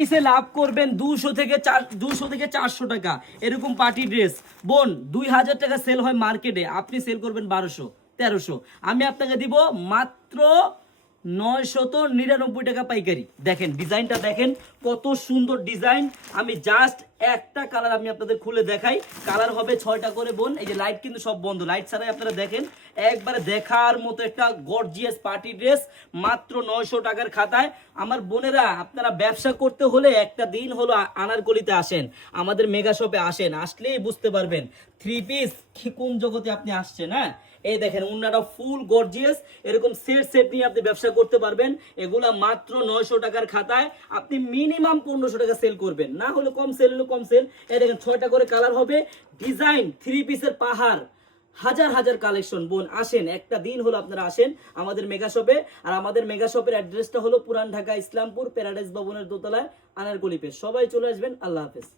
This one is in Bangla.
পিসে লাভ করবেন 200 থেকে 400 টাকা। এরকম পার্টি ড্রেস বোন 2000 টাকা সেল হয় মার্কেটে, আপনি সেল করবেন 1200 1300। আমি আপনাকে দিব মাত্র 999 টাকা পাইকারি। দেখেন ডিজাইনটা দেখেন কত সুন্দর ডিজাইন। আমি জাস্ট একটা কালার আমি আপনাদের খুলে দেখাই। কালার হবে 6টা করে বোন। এই যে লাইট কিন্তু সব বন্ধ, লাইট ছাড়াই আপনারা দেখেন। একবারে দেখার মতো একটা গর্জিয়াস পার্টি ড্রেস মাত্র 900 টাকার খাতায়। আমার বোনেরা আপনারা ব্যবসা করতে হলে একটা দিন হলো আনারকলিতে আসেন, আমাদের মেগা শপে আসেন, আসলেই বুঝতে পারবেন থ্রি পিস কোন জগতে আপনি আসছেন। হ্যাঁ, এই দেখেন উন্নাটা ফুল গর্জিয়াস, এরকম সেট সেট নিয়ে আপনি ব্যবসা করতে পারবেন। এগুলা মাত্র 900 টাকার খাতায় আপনি মিনিমাম 1500 টাকা সেল করবেন, না হলে কম সেল হলে কম সেল। এই দেখেন 6টা করে কালার হবে, ডিজাইন থ্রি পিসের পাহাড়, হাজার হাজার কালেকশন। বোন আসেন, একটা দিন হলো আপনারা আসেন আমাদের মেগা শপে। আর আমাদের মেগা শপের অ্যাড্রেসটা হলো পুরান ঢাকা ইসলামপুর প্যারাডাইস ভবনের দোতলায় আনারকলি পেজ। সবাই চলে আসবেন। আল্লাহ হাফেজ।